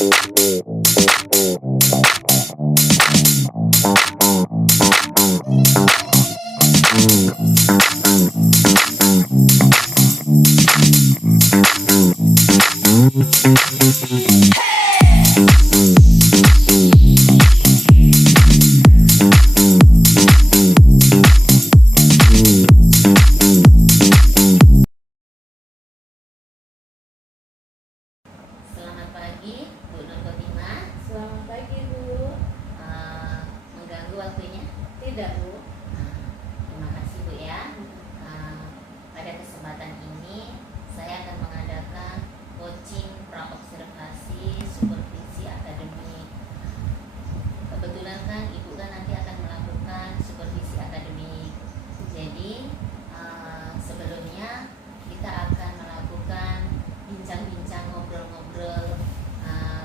Selamat pagi, Bu Nur Khotimah. Selamat pagi, Bu. Mengganggu waktunya? Tidak, Bu. Terima kasih, Bu ya. Pada kesempatan ini saya akan mengadakan coaching praobservasi supervisi akademik. Kebetulan kan Ibu kan nanti akan melakukan supervisi akademik. Jadi sebelumnya kita akan melakukan bincang-bincang, ngobrol-ngobrol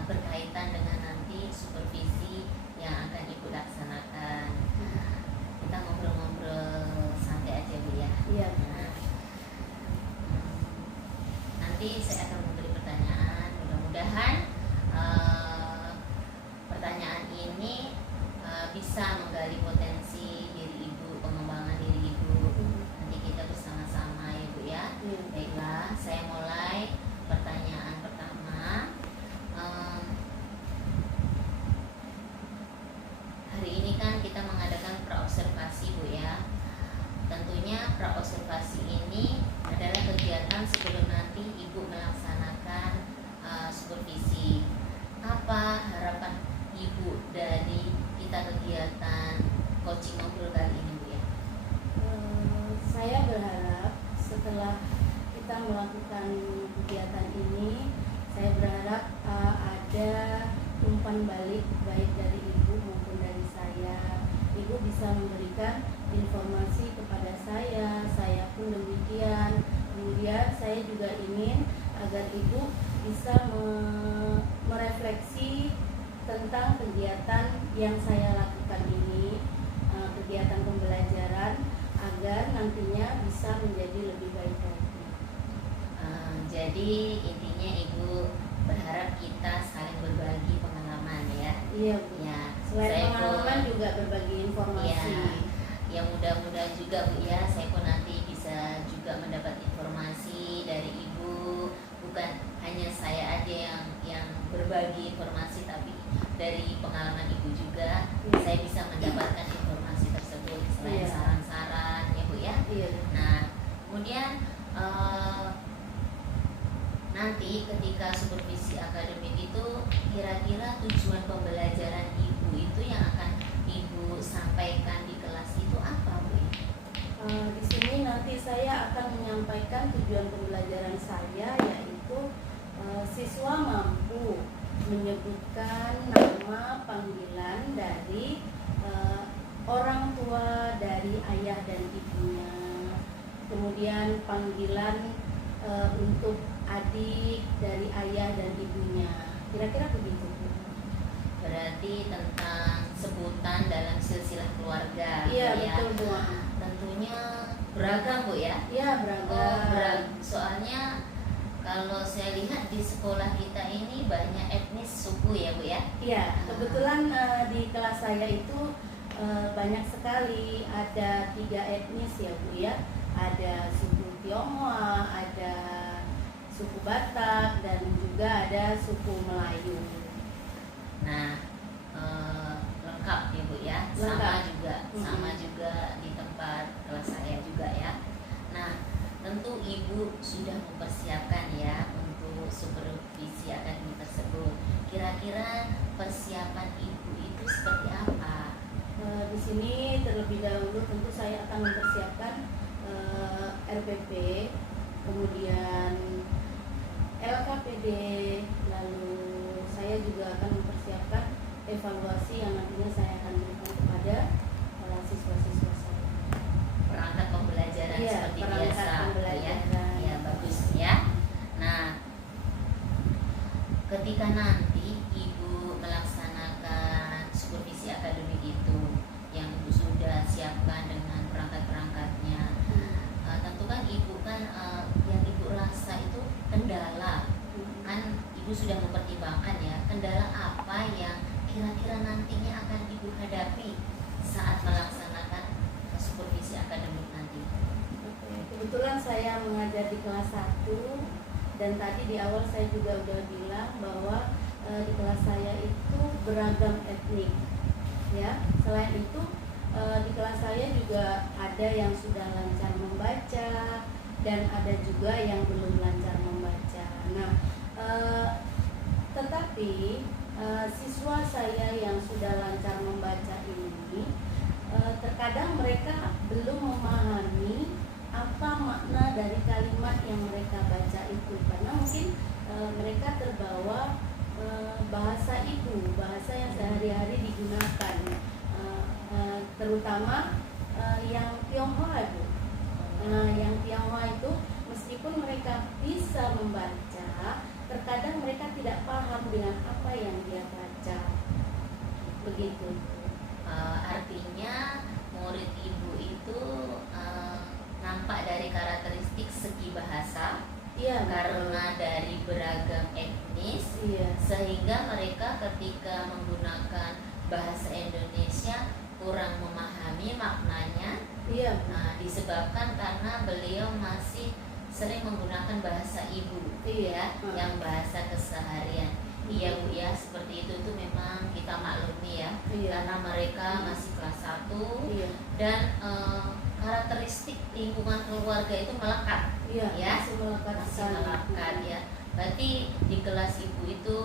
berkaitan dengan nanti supervisi yang akan Ibu laksanakan. Kita ngobrol-ngobrol santai aja, Bu ya. Iya. Nanti saya akan memberi pertanyaan. Mudah-mudahan pertanyaan ini bisa menggali potensi diri Ibu, pengembangan diri Ibu. Nanti kita bersama-sama ya, Bu ya. Baiklah, saya mulai pertanyaan pertama. Hari ini kan kita mengadakan praobservasi, Bu ya. Tentunya praobservasi ini adalah kegiatan sebelum nanti Ibu melaksanakan supervisi. Apa harapan Ibu dari kita kegiatan coaching ngobrol kali ini, Bu ya? Saya berharap setelah kita melakukan kegiatan ini, saya berharap ada umpan balik baik dari Ibu maupun dari saya. Ibu bisa memberikan informasi kepada saya pun demikian. Kemudian saya juga ingin agar Ibu bisa merefleksi tentang kegiatan yang saya lakukan ini, kegiatan pembelajaran, agar nantinya bisa menjadi lebih baik lagi. Jadi intinya Ibu berharap kita saling berbagi pengalaman ya. Iya, Bu. Ya, Selain pengalaman juga berbagi informasi. Ya mudah-mudahan juga, Bu ya, saya pun nanti bisa juga mendapat informasi dari Ibu. Bukan hanya saya aja yang berbagi informasi, tapi dari pengalaman Ibu juga saya bisa mendapatkan informasi tersebut selain saran-saran ya, Bu ya. Nah, kemudian nanti ketika supervisi akademik itu kira-kira tujuan pembelajaran Ibu itu yang akan Ibu sampaikan di kelas itu apa, Bu? Di sini nanti saya akan menyampaikan tujuan pembelajaran saya, yaitu siswa mampu menyebutkan nama panggilan dari orang tua dari ayah dan ibunya, kemudian panggilan untuk adik dari ayah dan ibunya, kira-kira begitu. Berarti tentang sebutan dalam silsilah keluarga. Iya, ya. betul, Bu. Tentunya beragam, Bu ya. Iya, beragam. Soalnya kalau saya lihat di sekolah kita ini banyak etnis suku ya, Bu ya. Iya, kebetulan di kelas saya itu banyak sekali, ada 3 etnis ya, Bu ya. Ada suku Tionghoa, ada suku Batak, dan juga ada suku Melayu. Nah, lengkap ya, Bu ya. Lengkap. Sama juga di tempat kelas saya juga ya. Nah, tentu Ibu sudah mempersiapkan ya untuk supervisi akademik tersebut. Kira-kira persiapan Ibu itu seperti apa? Di sini terlebih dahulu tentu saya akan mempersiapkan RPP, kemudian LKPD, lalu saya juga akan mempersiapkan evaluasi yang nantinya saya akan berikan kepada siswa-siswa saya. Perangkat pembelajaran seperti biasa ya. Ya, bagus ya. Nah, ketika nanti Ibu melaksanakan supervisi akademik itu yang Ibu sudah siapkan dengan perangkat-perangkatnya, tentu kan Ibu kan yang Ibu rasa itu kendala kan Ibu sudah mempertimbangkan ya, kendala kendala apa yang kira-kira nantinya akan Ibu hadapi saat melaksanakan supervisi akademik nanti? Oke, kebetulan saya mengajar di kelas 1 dan tadi di awal saya juga udah bilang bahwa di kelas saya itu beragam etnik. Ya, selain itu di kelas saya juga ada yang sudah lancar membaca dan ada juga yang belum lancar membaca. Nah, tetapi siswa saya yang sudah lancar membaca ini terkadang mereka belum memahami apa makna dari kalimat yang mereka baca itu, karena mungkin mereka terbawa bahasa ibu, bahasa yang sehari-hari digunakan, terutama yang Tionghoa itu. Yang Tionghoa itu meskipun mereka bisa membaca, terkadang mereka tidak paham dengan apa yang dia baca. Begitu. Artinya murid Ibu itu nampak dari karakteristik segi bahasa, Iya, karena dari beragam etnis, iya, sehingga mereka ketika menggunakan bahasa Indonesia kurang memahami maknanya. iya, Disebabkan karena beliau masih sering menggunakan bahasa ibu, iya, yang bahasa keseharian. Iya Bu ya, seperti itu tuh memang kita maklumi ya, iya, karena mereka masih kelas 1 iya, dan karakteristik lingkungan keluarga itu melekat, iya, ya, masih melekat masih sekali. melekat ya. Berarti di kelas Ibu itu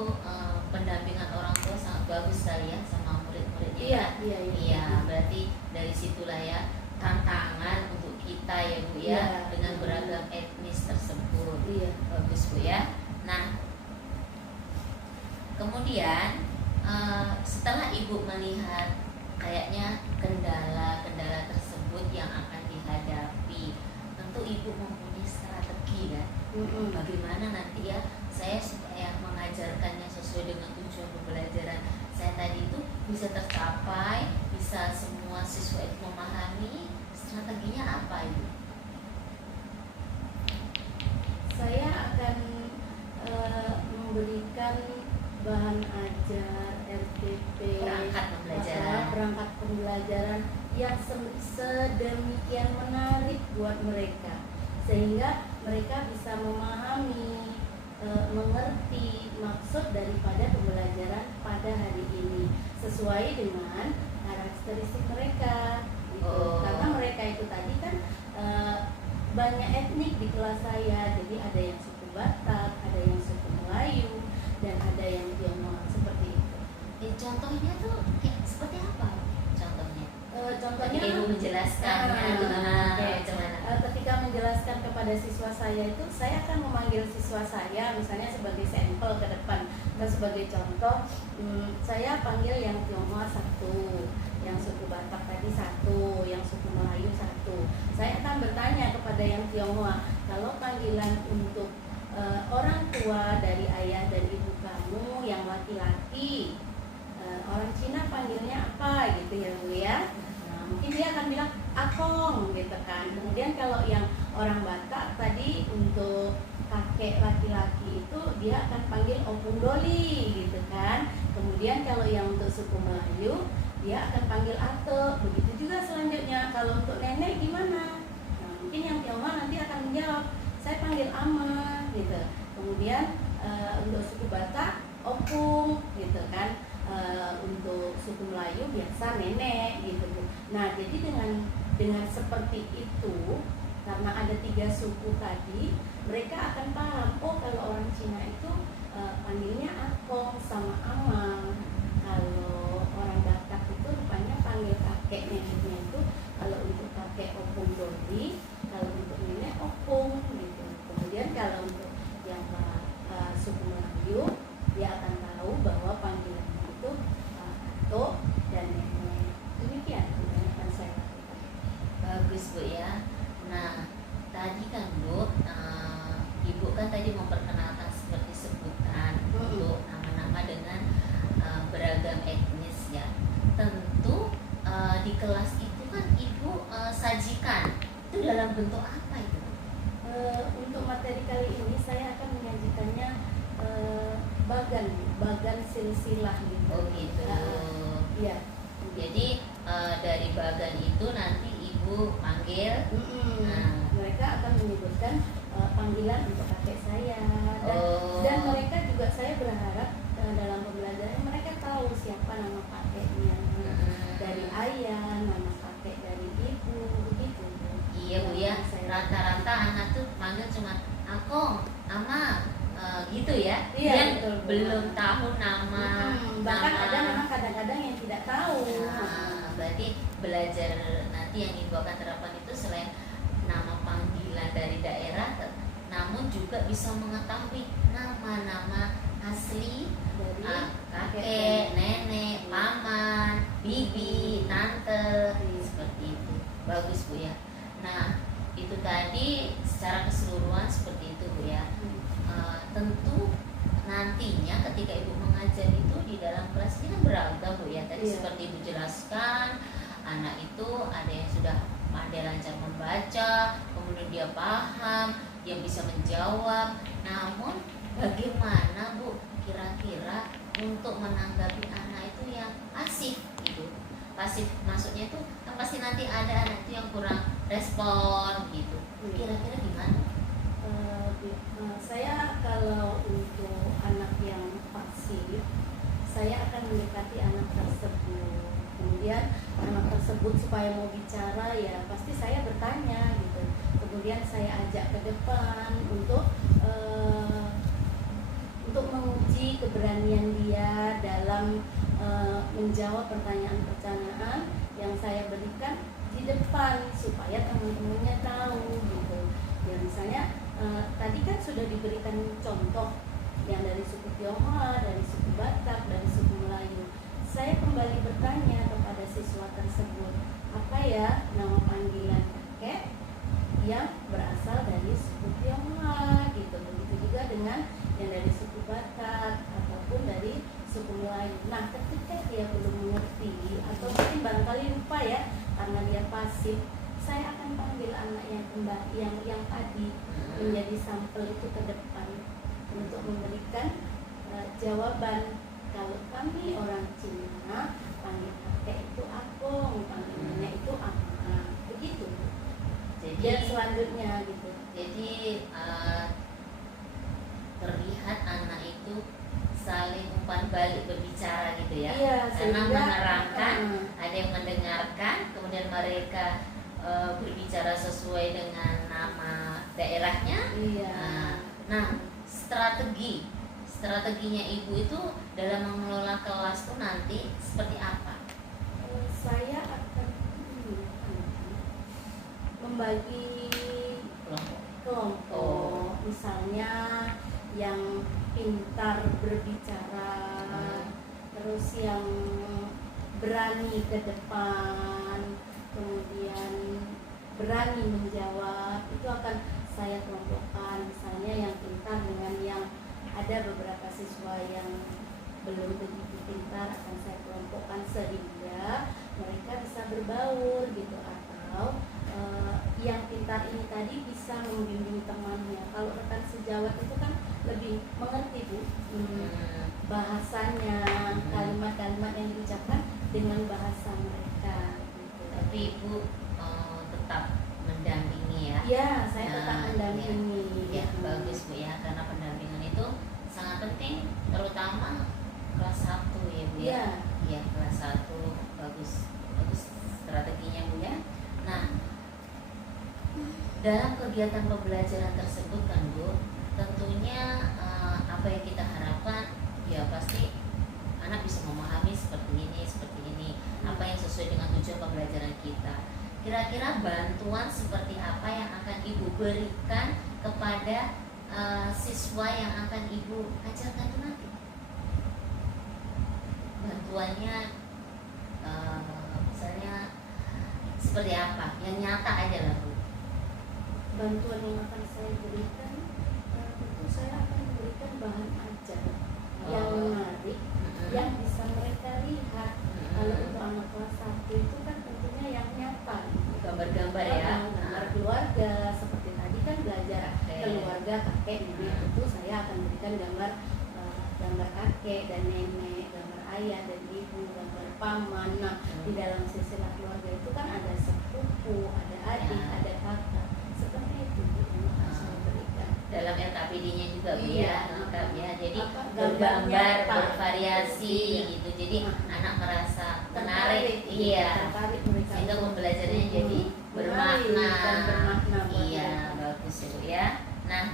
pendampingan orang tua sangat bagus sekali ya sama murid-muridnya. Iya, ya? iya, Iya, berarti dari situlah ya tantangan untuk kita ya Bu ya, Iya. dengan beragam etnis tersebut. Iya. Bagus Bu ya. Nah, kemudian setelah Ibu melihat kayaknya kendala-kendala tersebut yang akan dihadapi, tentu Ibu mempunyai strategi kan, bagaimana nanti ya saya supaya mengajarkannya sesuai dengan tujuan pembelajaran saya tadi itu bisa tercapai, bisa semua siswa itu memahami. Strateginya apa Ibu? Saya akan memberikan bahan ajar RTP, perangkat pembelajaran yang sedemikian menarik buat mereka, sehingga mereka bisa memahami, mengerti maksud daripada pembelajaran pada hari ini sesuai dengan karakteristik mereka. Gitu. Karena mereka itu tadi kan banyak etnik di kelas saya, jadi ada yang suku Batak, ada yang suku Melayu, dan ada yang Tionghoa, seperti itu. Contohnya tuh seperti apa? Contohnya? Contohnya Ibu menjelaskannya gimana? Ketika menjelaskan kepada siswa saya itu, saya akan memanggil siswa saya misalnya sebagai sampel ke depan, atau sebagai contoh, saya panggil yang Tionghoa 1, yang suku Batak tadi 1, yang suku Melayu 1. Saya akan bertanya kepada yang Tionghoa, kalau panggilan untuk orang tua dari ayah dan ibu kamu yang laki-laki, orang Cina panggilnya apa gitu ya Bu ya. Nah, mungkin dia akan bilang akong gitu kan. Kemudian kalau yang orang Batak tadi untuk kakek laki-laki itu dia akan panggil opung doli gitu kan. Kemudian kalau yang untuk suku Melayu dia akan panggil ate. Begitu juga selanjutnya kalau untuk nenek gimana. Nah, mungkin yang Tionghoa nanti akan menjawab, saya panggil ama gitu. Kemudian untuk suku Batak opung gitu kan. Untuk suku Melayu biasa nenek gitu. Nah, jadi dengan seperti itu, karena ada 3 suku tadi, mereka akan paham, oh kalau orang Cina itu panggilnya akong sama ama. Kalau orang Batak itu rupanya panggil kakek neneknya itu, kalau untuk kakek opung doli, kalau untuk nenek opung gitu. Kemudian kalau untuk yang suku Melayu, dia akan tahu bahwa panggilannya itu ato dan nenek. Demikian kebanyakan saya lakukan. Bagus Bu ya. Nah, tadi kan Bu, Ibu kan tadi memperkenalkan seperti sebutan untuk nama-nama dengan beragam etnis ya. Tentu di kelas itu kan Ibu sajikan itu dalam bentuk apa itu? Untuk materi kali ini saya akan menyajikannya bagan silsilah gitu. Oh gitu. Iya. Jadi dari bagan itu nanti ibu panggil. Nah. Mereka akan menyebutkan panggilan untuk kakek saya dan mereka juga, saya berharap dalam pembelajaran mereka tahu siapa nama kakeknya dari ayah, nama kakek dari ibu, begitu. Iya Bu ya, rata-rata anak tuh manggil cuma Akong, Ama, gitu ya. Iya, yang betul, belum tahu nama. Bahkan ada memang kadang-kadang yang tidak tahu. Berarti belajar nanti yang ibu akan terapkan itu selain nama panggilan dari daerah, namun juga bisa mengetahui nama-nama asli Dari kakek, nenek, paman, bibi, tante, seperti itu. Bagus Bu ya. Nah itu tadi secara keseluruhan seperti itu Bu ya. Tentu nantinya ketika ibu mengajar itu di dalam kelas ini kan beragam Bu ya. Tadi seperti ibu jelaskan, anak itu ada yang sudah pandai lancar membaca, kemudian dia paham, dia bisa menjawab. Namun bagaimana Bu kira-kira untuk menanggapi anak itu yang pasif gitu? Pasif maksudnya itu kan pasti nanti ada anak itu yang kurang respon gitu. Kira-kira gimana? Saya kalau untuk anak yang pasif, saya akan mendekati anak tersebut. Kemudian anak tersebut supaya mau bicara ya pasti saya bertanya gitu. Kemudian saya ajak ke depan untuk menguji keberanian dia dalam menjawab pertanyaan-pertanyaan yang saya berikan di depan supaya teman-temannya tahu gitu. Ya misalnya tadi kan sudah diberikan contoh yang dari suku Tionghoa, dari suku Batak, dari suku Melayu. Saya kembali bertanya kepada siswa tersebut, apa ya nama panggilan kakek yang berasal dari suku Tionghoa gitu. Begitu juga dengan yang dari suku Batak ataupun dari suku Melayu. Nah, ketika dia belum mengerti atau mungkin barangkali lupa ya karena dia pasif, saya akan panggil anak yang kembali yang tadi menjadi sampel itu ke depan untuk memberikan jawaban. Kalau kami orang Cina panggil kakek itu Akong, panggilannya itu Ama, begitu. Jadi dan selanjutnya gitu. Jadi terlihat anak itu saling umpan balik berbicara gitu ya. Iya, karena sehingga, menerangkan, ada yang mendengarkan, kemudian mereka berbicara sesuai dengan nama daerahnya. Iya. Nah, strateginya ibu itu dalam mengelola kelas itu nanti seperti apa? Saya akan membagi kelompok. Misalnya yang pintar berbicara, terus yang berani ke depan, kemudian berani menjawab, itu akan saya kelompokkan. Misalnya yang pintar dengan yang ada beberapa siswa yang belum begitu pintar akan saya kelompokkan sehingga mereka bisa berbaur gitu. Atau yang pintar ini tadi bisa membimbing temannya. Kalau rekan sejawat itu kan lebih mengerti Bu bahasanya, kalimat-kalimat yang diucapkan dengan bahasa mereka gitu. Tapi ibu tetap mendampingi ya? Ya, saya tetap mendampingi. Ya, bagus Bu ya, karena pendampingan itu sangat penting, terutama kelas 1 ya Bu ya. Iya, kelas 1 bagus strateginya Bu ya. Nah, dalam kegiatan pembelajaran tersebut kan Bu, tentunya apa yang kita harapkan ya pasti anak bisa memahami seperti ini, apa yang sesuai dengan tujuan pembelajaran kita. Kira-kira bantuan seperti apa yang akan ibu berikan kepada siswa yang akan ibu ajarkan itu nanti? Bantuannya misalnya seperti apa? Yang nyata aja lah Bu. Bantuan yang akan saya berikan, tentu saya akan memberikan bahan ajar yang menarik, yang bisa mereka lihat. Kalau untuk anak kelas 1 itu kan tentunya yang nyata, gambar-gambar ya, gambar keluarga seperti tadi kan belajar keluarga kakek nenek, itu saya akan berikan gambar kakek dan nenek. ayah dan ibu, gambar paman. Nah, di dalam silsilah keluarga itu kan ada sepupu, ada adik, Ya. ada kakak. Seperti itu Bu, yang akan saya berikan. Dalam LKPD-nya juga Bu Iya. ya, lengkap ya. Jadi Apa, bergambar, gambarnya, Pak. bervariasi Iya. gitu. Jadi anak merasa Tertarik, menarik, iya. tertarik mereka Sehingga untuk pembelajarannya jadi menarik bermakna. dan bermakna buat Iya, mereka. bagus ya Bu ya. Nah,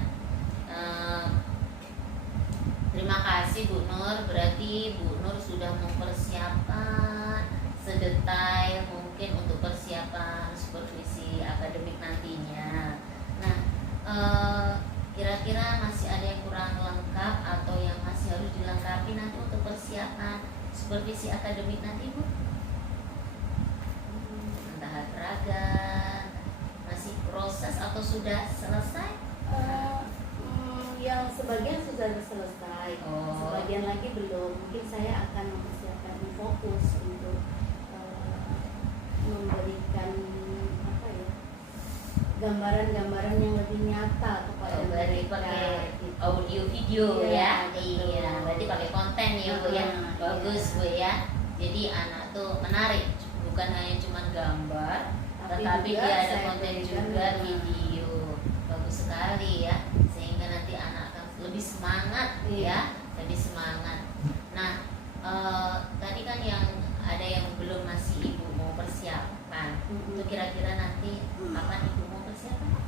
terima kasih Bu Nur. Berarti Bu Nur sudah mempersiapkan sedetail mungkin untuk persiapan supervisi akademik nantinya. Nah, kira-kira masih ada yang kurang lengkap atau yang masih harus dilengkapi nanti untuk persiapan supervisi akademik nanti Bu? Entah peraga, masih proses atau sudah selesai? Yang sebagian sudah selesai, Oh. sebagian lagi belum. Mungkin saya akan mempersiapkan fokus untuk memberikan apa ya, gambaran-gambaran yang lebih nyata kepada Berarti mereka. pakai gitu. audio video Iya, ya. betul. Iya, berarti pakai konten ya Bu ya. Bagus Iya. Bu ya. Jadi anak tuh menarik, bukan hanya cuma gambar, tetapi juga dia ada saya konten berikan, juga video. Bagus sekali ya. Sehingga nanti anak akan lebih semangat Iya. ya, lebih semangat. Nah, tadi kan yang ada yang belum masih Ibu mau persiapkan. Itu kira-kira nanti kapan Ibu mau persiapkan?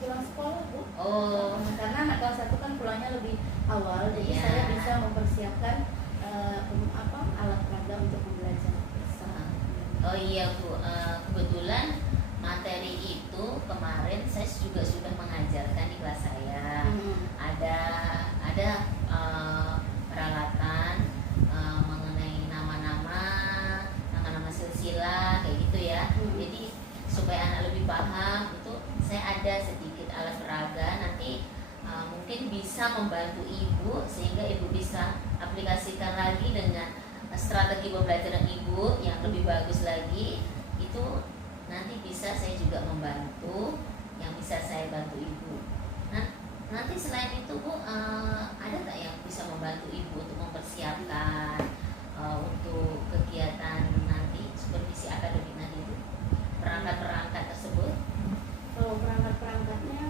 Pulang sekolah Bu. Oh, Karena anak kelas 1 kan pulangnya lebih awal, jadi Iya. saya bisa mempersiapkan alat peraga untuk pembelajaran bersama. oh iya Bu, kebetulan materi itu kemarin saya juga sudah mengajarkan di kelas saya. Ada peralatan mengenai nama-nama silsilah kayak gitu ya. Jadi supaya anak lebih paham itu saya ada sedikit alat peraga, nanti mungkin bisa membantu Ibu sehingga Ibu bisa aplikasikan lagi dengan strategi pembelajaran Ibu yang lebih bagus lagi. Itu nanti bisa saya juga membantu, yang bisa saya bantu Ibu. Nah, nanti selain itu Bu, ada nggak yang bisa membantu Ibu untuk mempersiapkan untuk kegiatan nanti supervisi akademik nanti itu, perangkat-perangkat tersebut? Kalau perangkat-perangkatnya,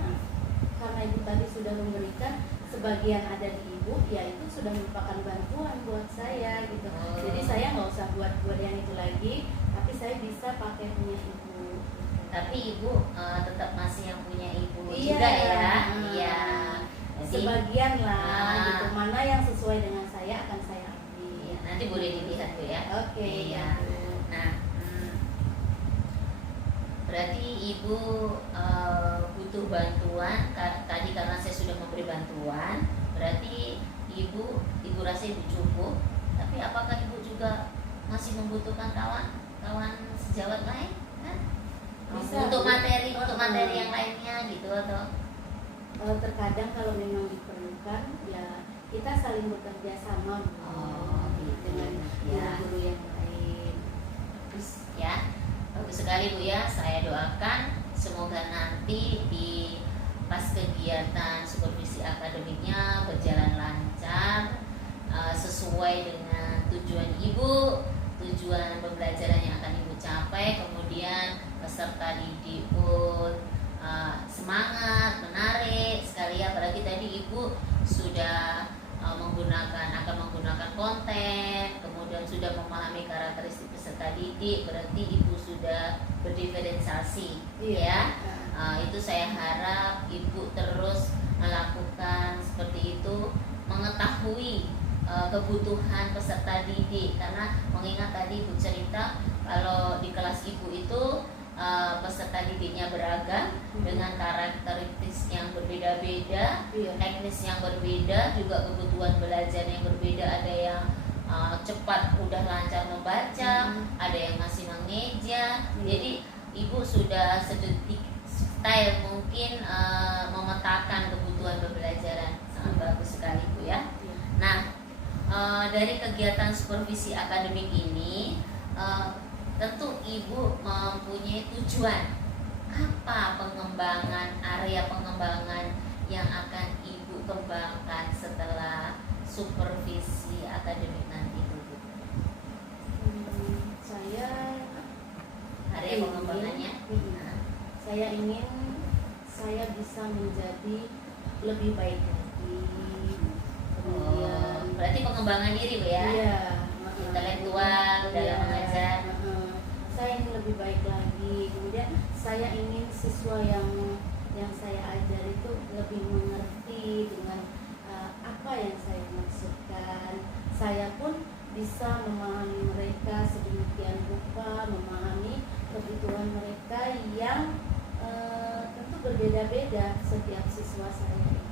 karena Ibu tadi sudah memberikan, sebagian ada di Ibu, ya itu sudah merupakan bantuan buat saya gitu. Oh. Jadi saya nggak usah buat yang itu lagi, tapi saya bisa pakai punya Ibu. Tapi Ibu tetap masih yang punya Ibu Iya, juga ya. ah. Iya. Jadi Sebagian lah, Ah. gitu. Mana yang sesuai dengan saya akan saya ambil. iya, nanti boleh dilihat Bu ya. Oke. Iya. Nah, berarti Ibu butuh bantuan. Tadi karena saya sudah memberi bantuan, berarti Ibu rasa Ibu cukup. Tapi apakah Ibu juga masih membutuhkan kawan sejawat lain? Kan? Bisa, untuk Bu. materi yang lainnya gitu atau? Terkadang kalau memang diperlukan, ya kita saling bekerja sama Bu. Oh, gitu. Dengan Ya. guru-guru yang lain. Bagus ya, bagus sekali Bu ya. Saya doakan semoga nanti di pas kegiatan supervisi akademiknya berjalan lancar, sesuai dengan tujuan Ibu, tujuan pembelajaran yang akan Ibu capai. Kemudian peserta didik pun semangat, menarik sekali, apalagi tadi Ibu sudah akan menggunakan konten, kemudian sudah memahami karakteristik peserta didik, berarti Ibu sudah berdiferensiasi. Ya. Itu saya harap Ibu terus melakukan seperti itu, mengetahui kebutuhan peserta didik, karena mengingat tadi Ibu cerita kalau di kelas Ibu itu peserta didiknya beragam dengan karakteristik yang berbeda-beda, teknis yang berbeda, juga kebutuhan belajar yang berbeda. Ada yang cepat udah lancar membaca, ada yang masih mengeja. Jadi Ibu sudah sedetik style mungkin memetakan kebutuhan pembelajaran. Sangat bagus sekali Bu ya. Nah, dari kegiatan supervisi akademik ini tentu Ibu mempunyai tujuan. Apa area pengembangan yang akan Ibu kembangkan setelah supervisi akademik nanti Bu? saya ingin saya bisa menjadi lebih baik lagi. Kemudian Berarti pengembangan diri Bu ya? iya, Intelektual dalam mengajar. Saya ingin lebih baik lagi. Kemudian saya ingin siswa yang saya ajar itu lebih mengerti dengan apa yang saya maksudkan. Saya pun bisa memahami mereka sedemikian rupa, memahami kebutuhan mereka yang tentu berbeda-beda setiap siswa saya itu.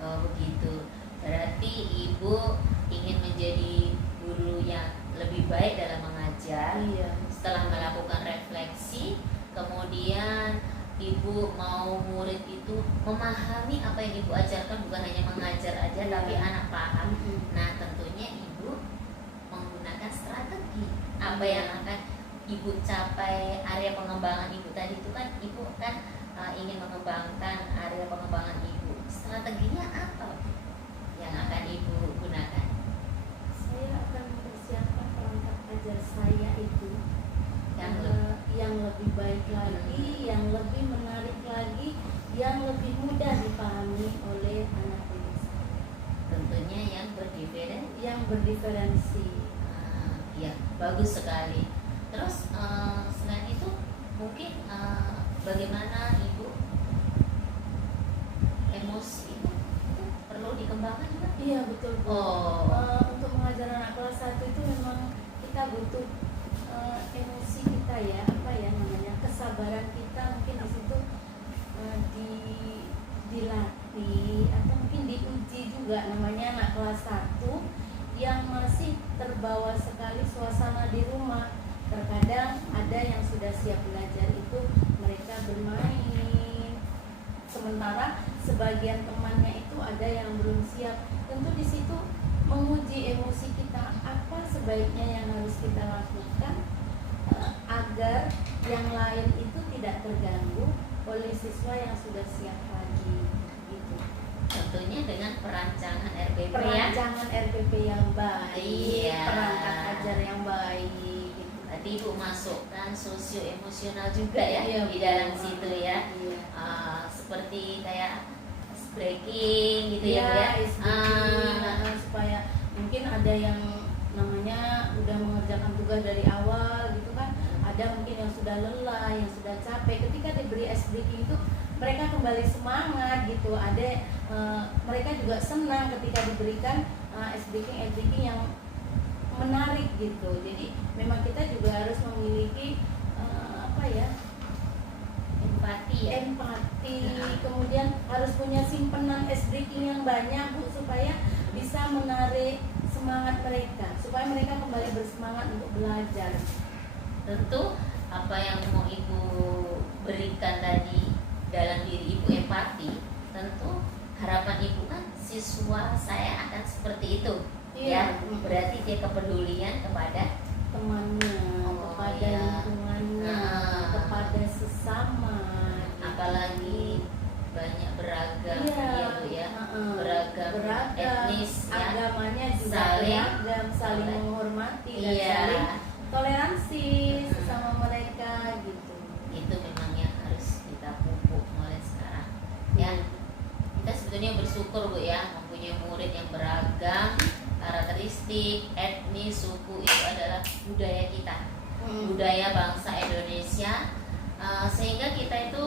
Oh begitu. Berarti Ibu ingin menjadi guru yang lebih baik dalam mengajar. Iya. Setelah melakukan refleksi, kemudian Ibu mau murid itu memahami apa yang Ibu ajarkan, bukan hanya mengajar aja, Iya. tapi anak paham. Mm-mm. Nah tentunya Ibu menggunakan strategi apa yang akan Ibu capai. Area pengembangan Ibu tadi itu kan Ibu kan ingin mengembangkan area pengembangan Ibu. Strateginya apa yang akan Ibu gunakan? Saya akan mempersiapkan perangkat ajar saya itu yang lebih baik lagi, yang lebih menarik lagi, yang lebih mudah dipahami oleh anak didik saya. Tentunya yang berdiferensi. Ya, bagus sekali. Terus selain itu mungkin bagaimana Ibu emosi itu perlu dikembangkan juga? Iya betul Bu. Untuk mengajar anak kelas 1 itu memang kita butuh emosi kita ya, kesabaran kita mungkin di situ dilatih atau mungkin diuji juga. Namanya anak kelas 1 yang masih terbawa sekali suasana di rumah. Terkadang ada yang sudah siap belajar itu mereka bermain, sementara sebagian temannya itu ada yang belum siap. Tentu di situ menguji emosi kita, apa sebaiknya yang harus kita lakukan agar yang lain itu tidak terganggu oleh siswa yang sudah siap lagi gitu. Tentunya dengan perancangan RPP Perancangan RPP yang baik, Iya. perangkat ajar yang baik gitu. Tadi Ibu masukkan sosio emosional juga ya Iya, di dalam Bu. situ ya. Iya. Seperti kayak ice breaking gitu ya Bu Iya, ya. ice breaking, supaya mungkin ada yang namanya udah mengerjakan tugas dari awal gitu kan, ada mungkin yang sudah lelah, yang sudah capek. Ketika diberi ice breaking itu mereka kembali semangat gitu. Ada mereka juga senang ketika diberikan ice breaking yang menarik gitu. Jadi memang kita juga harus memiliki empati, kemudian harus punya simpenan ice breaking yang banyak Bu, supaya bisa menarik semangat mereka, supaya mereka kembali bersemangat untuk belajar. Tentu apa yang mau Ibu berikan tadi dalam diri Ibu empati, tentu harapan Ibu kan siswa saya akan seperti itu. Iya. Ya, berarti dia kepedulian kepada Temannya, kepada iya. lingkungannya, kepada sesama. Apalagi banyak beragam Iya, ya Bu ya, beragam etnis ya, agamanya juga saling beragam, saling menghormati dan iya, saling toleransi sesama mereka gitu. itu memang yang harus kita pupuk mulai sekarang ya. Kita sebetulnya bersyukur Bu ya, mempunyai murid yang beragam karakteristik, etnis, suku. Itu adalah budaya kita, budaya bangsa Indonesia. Sehingga kita itu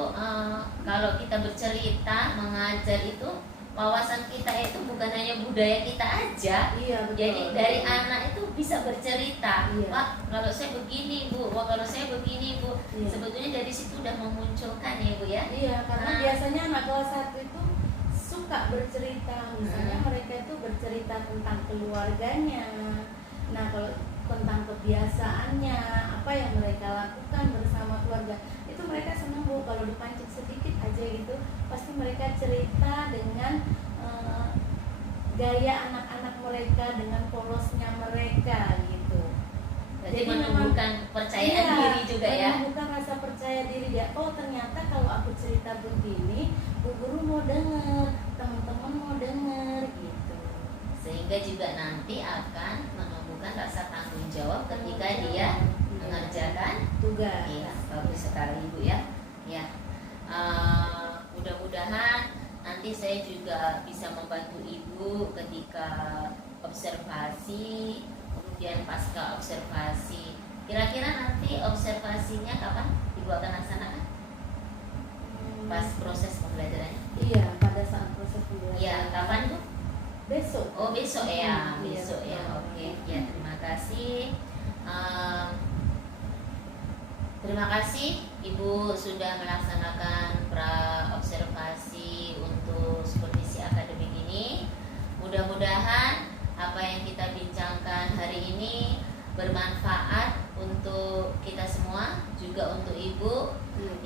kalau kita bercerita mengajar itu, wawasan kita itu bukan hanya budaya kita aja. Iya, betul. Jadi dari anak itu bisa bercerita, Iya. Pak kalau saya begini Bu, wah kalau saya begini Bu. Iya. Sebetulnya dari situ udah memunculkan ya Bu ya. Iya, karena biasanya anak kelas 1 itu suka bercerita. Misalnya mereka itu bercerita tentang keluarganya. Nah, kalau tentang kebiasaannya, apa yang mereka lakukan bersama keluarga, itu mereka senang Bu. Kalau dipancing sedikit aja gitu, pasti mereka cerita dengan gaya anak-anak mereka, dengan polosnya mereka gitu. Jadi menumbuhkan percayaan diri juga ya. Menumbuhkan rasa percaya diri dia. Oh, ternyata kalau aku cerita begini, Bu Guru mau denger, teman-teman mau denger gitu. Sehingga juga nanti akan menumbuhkan rasa tanggung jawab ketika dia mengerjakan tugas. Iya, bagus sekali Bu ya. ya. Mudah-mudahan nanti saya juga bisa membantu Ibu ketika observasi, kemudian pasca observasi. Kira-kira nanti observasinya kapan Ibu akan laksanakan? Pas proses pembelajarannya? Iya, pada saat proses pembelajaran. Iya, kapan Bu? Besok. Oh, besok ya, Iya, besok ya. betul. Oke, ya terima kasih. Terima kasih Ibu sudah melaksanakan pra observasi untuk supervisi akademik ini. Mudah-mudahan apa yang kita bincangkan hari ini bermanfaat untuk kita semua, juga untuk Ibu.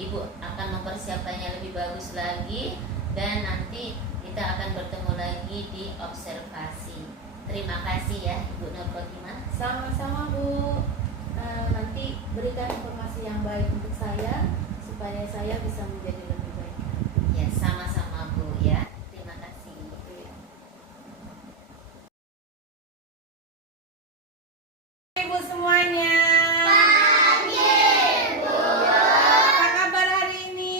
Ibu akan mempersiapkannya lebih bagus lagi, dan nanti kita akan bertemu lagi di observasi. Terima kasih ya Ibu Nur Khotimah. Sama-sama Bu. Nanti berikan informasi yang baik untuk saya supaya saya bisa menjadi lebih baik. Ya, sama-sama Bu ya. Terima kasih. Ibu semuanya. Apa kabar hari ini?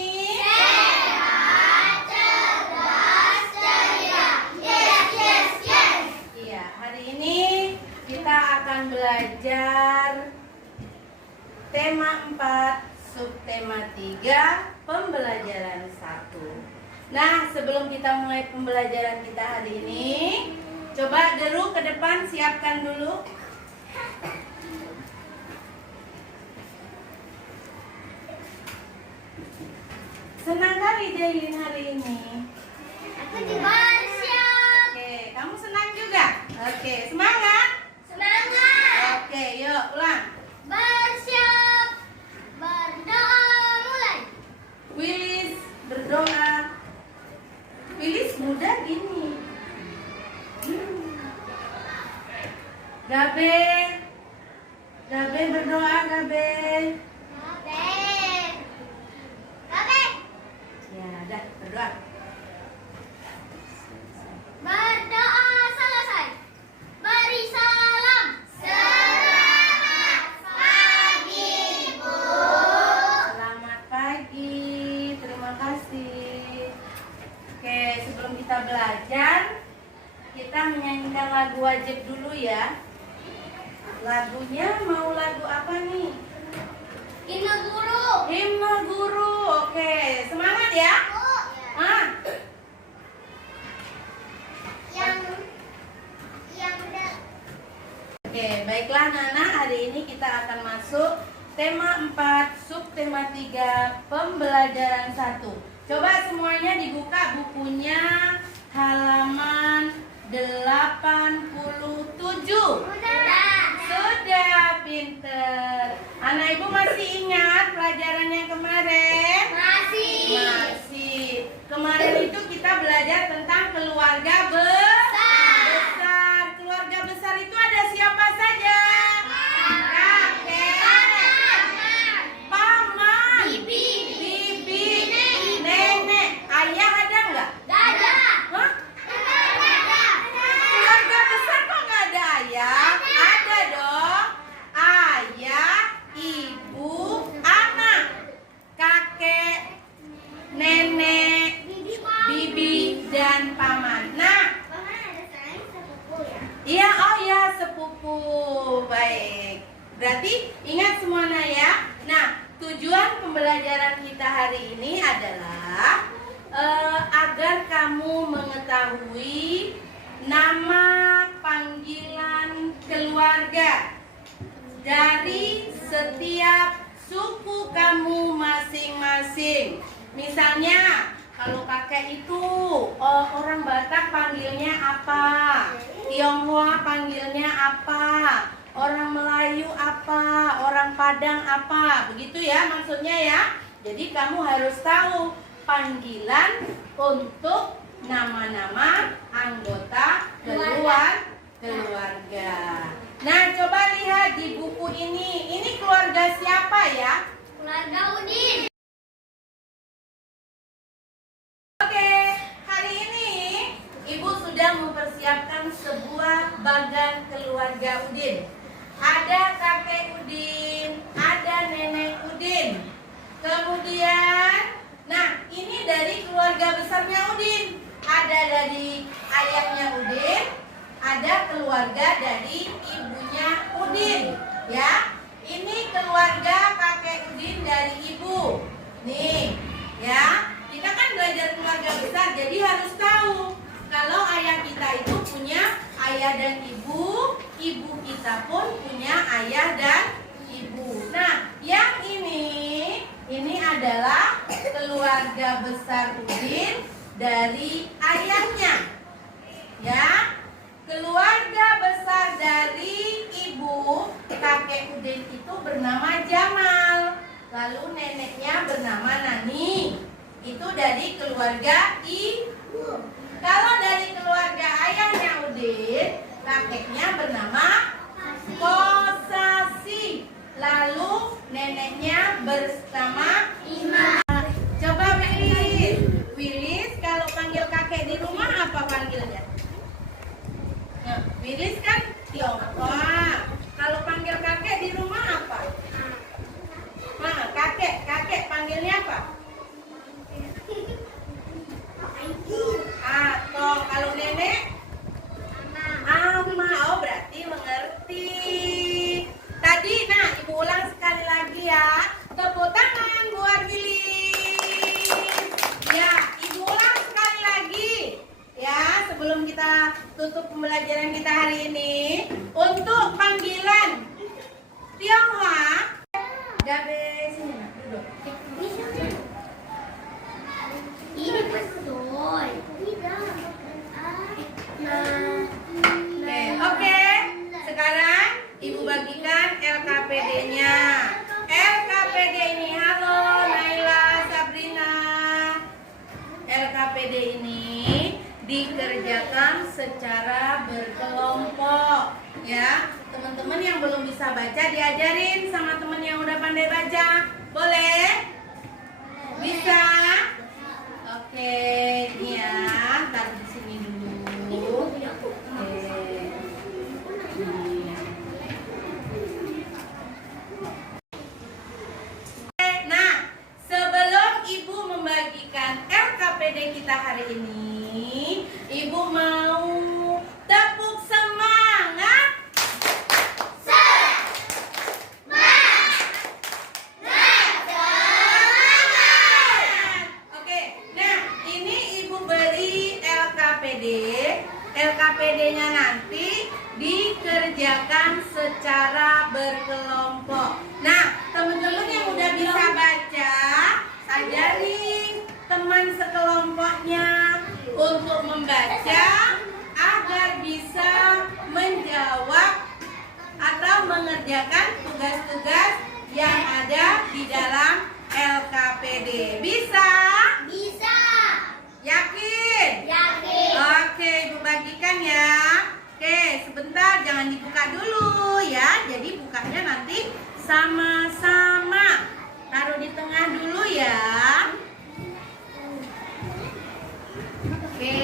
Iya, hari ini kita akan belajar tema 4, subtema 3, pembelajaran 1. Nah, sebelum kita mulai pembelajaran kita hari ini, coba Deru ke depan, siapkan dulu. Senang kali Jailin hari ini. Aku juga siap. Oke, kamu senang juga? Oke, semangat. Semangat. Oke, yuk ulang. Bersiap. Berdoa mulai. Wilis berdoa. Wilis muda gini. Gabe. Gabe berdoa, Gabe. Gabe. Gabe. Ya, dah berdoa. Berdoa selesai. Beri salam. Selamat pagi, Bu. Selamat pagi. Terima kasih. Oke, sebelum kita belajar, kita menyanyikan lagu wajib dulu ya. Lagunya mau lagu apa nih? Himne guru. Himne guru. Oke, semangat ya. Bu. Ah, Yang udah. oke, baiklah Nana, hari ini kita akan masuk tema 4, subtema 3, pembelajaran 1. Coba semuanya dibuka bukunya halaman 87. Sudah, pinter. Anak ibu masih ingat pelajaran yang kemarin? Masih. Kemarin itu kita belajar tentang keluarga besar. Keluarga besar itu ada siapa saja? Kakek, paman, bibi, nenek. Ayah ada nggak? Hah? Keluarga besar kok nggak ada ayah? Ada dong. Ayah, ibu, anak, kakek, nenek, bibi, dan paman. Nah, iya, oh ya, sepupu. Baik. Berarti ingat semuanya ya. Nah, tujuan pembelajaran kita hari ini adalah agar kamu mengetahui nama panggilan keluarga dari setiap suku kamu masing-masing. Misalnya, kalau kakek itu orang Batak panggilnya apa? Tionghoa panggilnya apa? Orang Melayu apa? Orang Padang apa? Begitu ya maksudnya ya. Jadi kamu harus tahu panggilan untuk nama-nama anggota keluarga. Nah, coba lihat di buku ini. Ini keluarga siapa ya? Keluarga Udin. Oke, hari ini Ibu sudah mempersiapkan sebuah bagan keluarga Udin. Ada kakek Udin, ada nenek Udin. Kemudian, nah ini dari keluarga besarnya Udin. Ada dari ayahnya Udin, ada keluarga dari ibunya Udin, ya. Ini keluarga kakek Udin dari ibu. Nih, ya. Kita kan belajar keluarga besar, jadi harus tahu kalau ayah kita itu punya ayah dan ibu kita pun punya ayah dan ibu. Nah, yang ini adalah keluarga besar Udin dari ayahnya. Ya. Keluarga besar dari ibu kakek Udin itu bernama Jamal. Lalu neneknya bernama Nani. Itu dari keluarga ibu. Kalau dari keluarga ayahnya Udin, kakeknya bernama Kosasi. Lalu neneknya bernama Ima. Coba Wilis kalau panggil kakek di rumah apa panggilnya? Nah, Wilis kan Tionghoa. Kalau panggil kakek di rumah apa? Nah, kakek panggilnya apa? Atau kalau nenek? Ama. Oh, berarti mengerti. Tadi, nah, ibu ulang sekali lagi ya. Tepuk tangan buat Willy. Ya, ibu ulang sekali lagi. Ya, sebelum kita tutup pembelajaran kita hari ini, untuk panggilan Tionghoa, Gabe sini nak duduk. Ini betul. Oke. Sekarang ibu bagikan LKPD-nya. LKPD ini, halo Naila, Sabrina. LKPD ini dikerjakan secara berkelompok, ya. Teman-teman yang belum bisa baca diajarin sama teman yang udah pandai baca. Boleh? Bisa? Oke, ini ya. Taruh di sini dulu. Nah, sebelum ibu membagikan LKPD kita hari ini, ibu mau tepuk semangat. Oke, nah ini ibu beri LKPD. LKPD-nya nanti dikerjakan secara berkelompok. Nah, teman-teman yang udah bisa baca, ajarin teman sekelompoknya untuk membaca agar bisa menjawab atau mengerjakan tugas-tugas yang ada di dalam LKPD. Bisa? Bisa. Yakin? Yakin. Oke, ibu bagikan ya. Oke, sebentar jangan dibuka dulu ya. Jadi bukanya nanti sama-sama. Taruh di tengah dulu ya. Oke.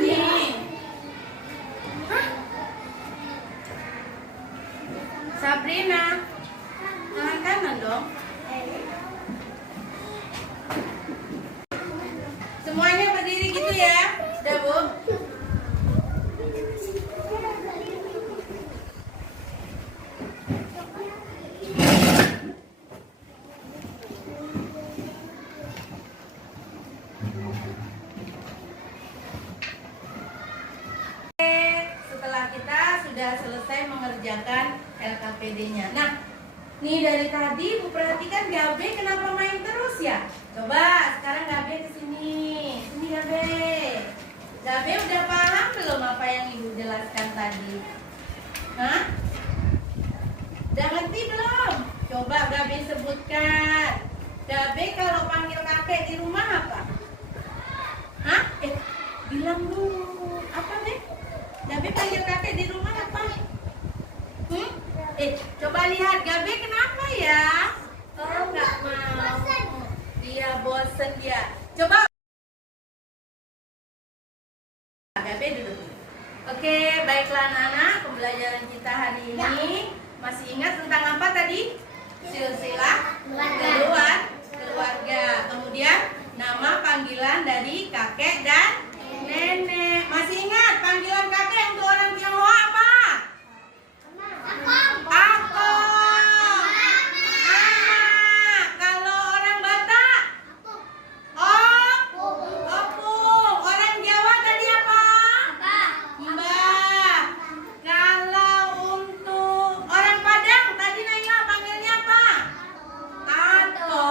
Nih. Sabrina. Tangan kanan dong. Semuanya berdiri gitu ya. Sudah, Bu? Setelah kita sudah selesai mengerjakan LKPD-nya. Nah, nih dari tadi Bu perhatikan Gabe kenapa main terus ya? Coba sekarang Gabe ke sini. Sini Gabe. Gabe udah paham belum apa yang Ibu jelaskan tadi? Hah? Udah ngerti belum? Coba Gabe sebutkan. Gabe kalau panggil kakek di rumah apa? Hah? Bilang dulu. Apa nih? Gabe panggil kakek di rumah apa? Coba lihat Gabe kenapa ya? Oh, nggak mau. Dia bosen ya. Coba Gabe duduk. Oke, baiklah anak-anak, pembelajaran kita hari ini masih ingat tentang apa tadi? silsilah keluarga. Kemudian nama panggilan dari kakek dan nenek. Masih ingat panggilan kakek untuk orang Tionghoa apa? Ako. Kalau orang Batak? Opung. Orang Jawa tadi apa? Mbah. Kalau untuk orang Padang tadi Naila panggilnya apa? Ato.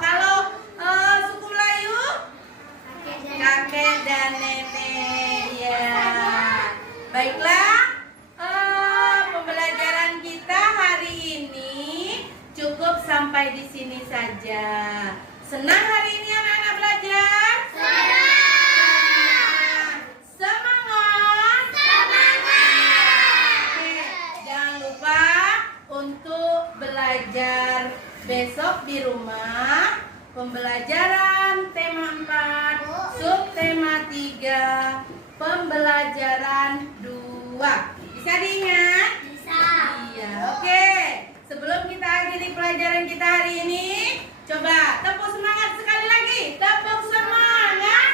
Kalau suku Melayu? Kakek dan nenek. Ya. Baiklah. Pembelajaran kita hari ini cukup sampai di sini saja. Senang hari ini anak-anak belajar? Semangat! Oke, jangan lupa untuk belajar besok di rumah. Pembelajaran tema 4, subtema 3, pembelajaran 2. Bisa diingat? Iya, oke. Sebelum kita akhiri pelajaran kita hari ini, coba tepuk semangat sekali lagi. Tepuk semangat.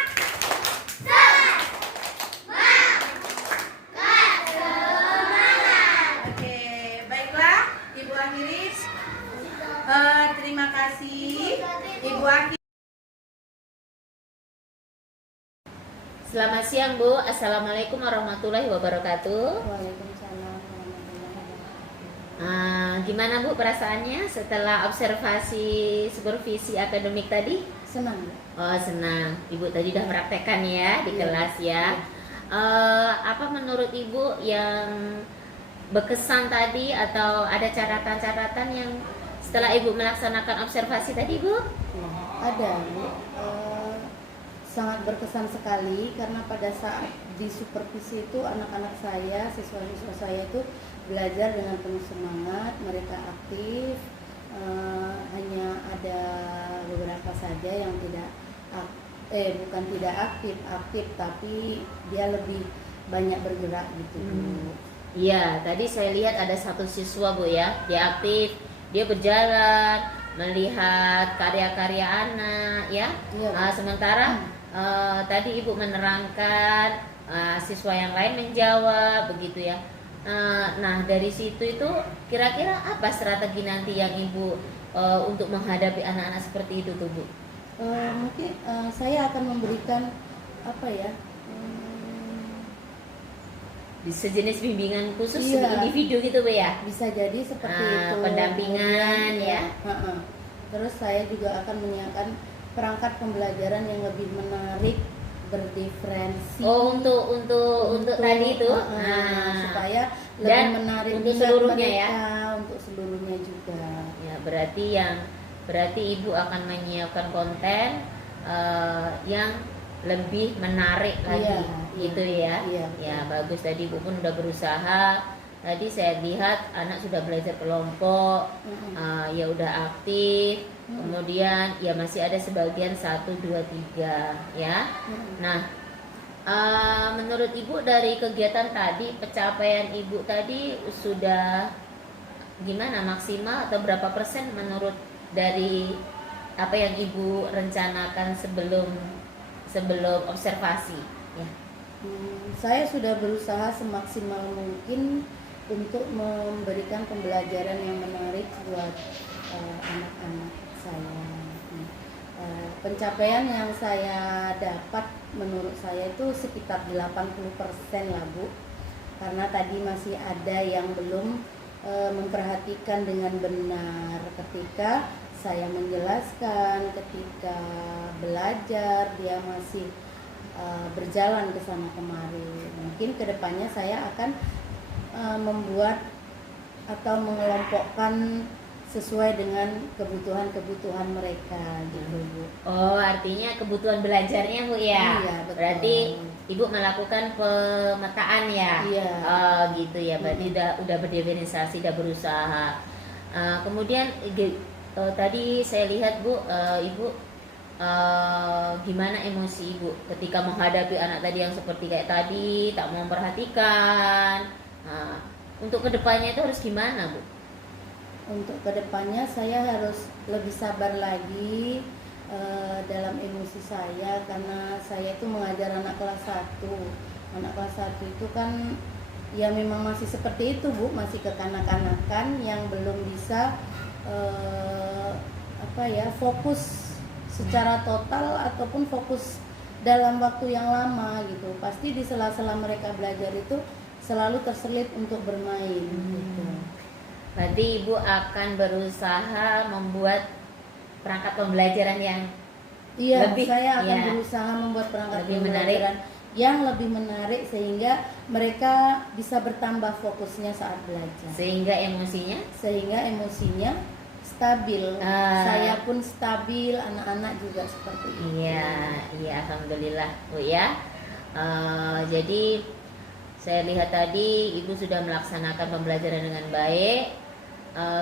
Oke, baiklah, Ibu akhiri. Terima kasih, Ibu akhiri. Selamat siang Bu, Assalamualaikum warahmatullahi wabarakatuh. Waalaikumsalam warahmatullahi wabarakatuh. Gimana Bu perasaannya setelah observasi supervisi akademik tadi? Senang, Bu. Oh senang, Ibu tadi udah praktekkan ya di Iya. kelas ya. Apa menurut Ibu yang berkesan tadi atau ada catatan-catatan yang setelah Ibu melaksanakan observasi tadi Bu? Ada, Bu. Sangat berkesan sekali karena pada saat di supervisi itu anak-anak saya, siswa-siswa saya itu belajar dengan penuh semangat, mereka aktif. Hanya ada beberapa saja yang bukan tidak aktif tapi dia lebih banyak bergerak gitu. Iya, tadi saya lihat ada satu siswa Bu ya, dia aktif, dia berjalan, melihat karya-karya anak ya. Iya. Sementara tadi Ibu menerangkan, siswa yang lain menjawab begitu ya. Nah dari situ itu kira-kira apa strategi nanti yang Ibu untuk menghadapi anak-anak seperti itu tuh Bu? Mungkin saya akan memberikan apa ya? Sejenis bimbingan khusus Iya. individu gitu Bu ya? Bisa jadi seperti itu. Pendampingan ya. Terus saya juga akan menyiapkan perangkat pembelajaran yang lebih menarik, berdiferensi. Oh untuk tadi itu, supaya lebih dan menarik untuk minat seluruhnya mereka, ya. untuk seluruhnya juga. Ya berarti Ibu akan menyiapkan konten yang lebih menarik lagi, gitu ya. Iya. Ya bagus, tadi Ibu pun udah berusaha. Tadi saya lihat anak sudah belajar kelompok, ya udah aktif. Kemudian ya masih ada sebagian 1, 2, 3 ya. Nah menurut Ibu dari kegiatan tadi, pencapaian Ibu tadi sudah gimana, maksimal atau berapa persen menurut dari apa yang Ibu rencanakan sebelum observasi ya? Saya sudah berusaha semaksimal mungkin untuk memberikan pembelajaran yang menarik buat anak-anak saya. Pencapaian yang saya dapat menurut saya itu sekitar 80% lah Bu, karena tadi masih ada yang belum memperhatikan dengan benar ketika saya menjelaskan, ketika belajar dia masih berjalan ke sana kemari. Mungkin kedepannya saya akan membuat atau mengelompokkan sesuai dengan kebutuhan mereka gitu Bu. Oh artinya kebutuhan belajarnya Bu ya? Iya, betul. Berarti Ibu melakukan pemetaan ya? Iya. Oh gitu ya, berarti udah berdefinisi, udah berusaha. Kemudian tadi saya lihat Bu, Ibu gimana emosi Ibu ketika menghadapi anak tadi yang seperti kayak tadi, tak mau memperhatikan. Untuk kedepannya itu harus gimana Bu? untuk kedepannya saya harus lebih sabar lagi dalam emosi saya, karena saya itu mengajar anak kelas 1. Anak kelas 1 itu kan ya memang masih seperti itu Bu, masih kekanak-kanakan yang belum bisa fokus secara total ataupun fokus dalam waktu yang lama gitu. Pasti di sela-sela mereka belajar itu selalu terselip untuk bermain gitu. Berarti Ibu akan berusaha membuat perangkat pembelajaran yang lebih, saya akan ya, berusaha membuat perangkat lebih pembelajaran yang lebih menarik sehingga mereka bisa bertambah fokusnya saat belajar. Sehingga emosinya stabil. Saya pun stabil, anak-anak juga seperti itu. Iya, alhamdulillah Bu ya. Jadi saya lihat tadi Ibu sudah melaksanakan pembelajaran dengan baik,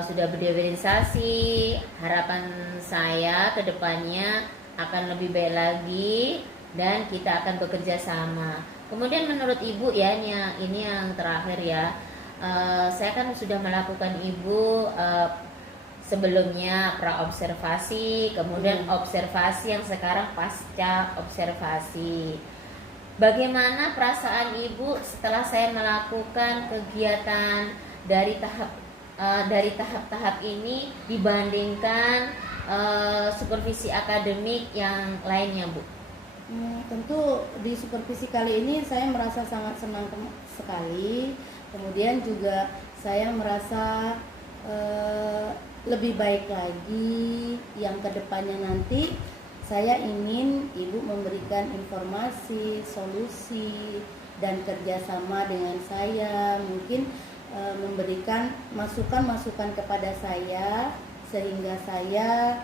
sudah berdiferensiasi. Harapan saya ke depannya akan lebih baik lagi dan kita akan bekerja sama. Kemudian menurut Ibu ya, ini yang terakhir ya, saya kan sudah melakukan Ibu sebelumnya pra-observasi, kemudian observasi, yang sekarang pasca observasi. Bagaimana perasaan Ibu setelah saya melakukan kegiatan dari tahap-tahap ini dibandingkan supervisi akademik yang lainnya, Bu? Tentu di supervisi kali ini saya merasa sangat senang sekali. Kemudian juga saya merasa lebih baik lagi. Yang kedepannya nanti saya ingin Ibu memberikan informasi, solusi, dan kerjasama dengan saya. Mungkin memberikan masukan-masukan kepada saya sehingga saya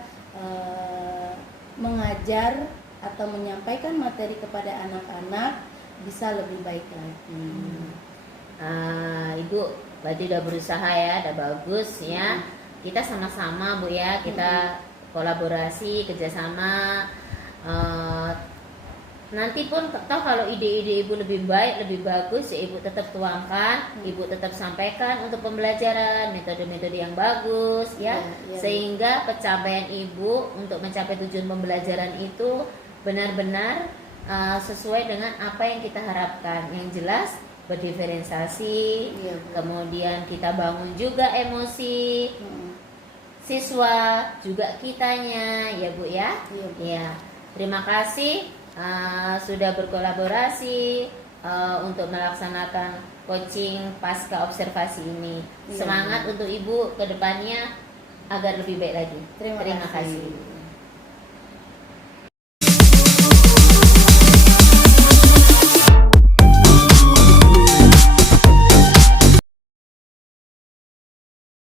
mengajar atau menyampaikan materi kepada anak-anak bisa lebih baik lagi. Ibu berarti udah berusaha ya, udah bagus ya. Kita sama-sama Bu ya, kita kolaborasi, kerjasama. Nanti pun toh kalau ide-ide Ibu lebih baik, lebih bagus ya Ibu tetap tuangkan, Ibu tetap sampaikan untuk pembelajaran, metode-metode yang bagus ya. Sehingga pencapaian Ibu untuk mencapai tujuan pembelajaran itu benar-benar sesuai dengan apa yang kita harapkan. Yang jelas berdiferensiasi, kemudian kita bangun juga emosi siswa, juga kitanya ya Bu ya. Ya, terima kasih sudah berkolaborasi untuk melaksanakan coaching pasca observasi ini. Semangat untuk Ibu ke depannya agar lebih baik lagi. Terima kasih.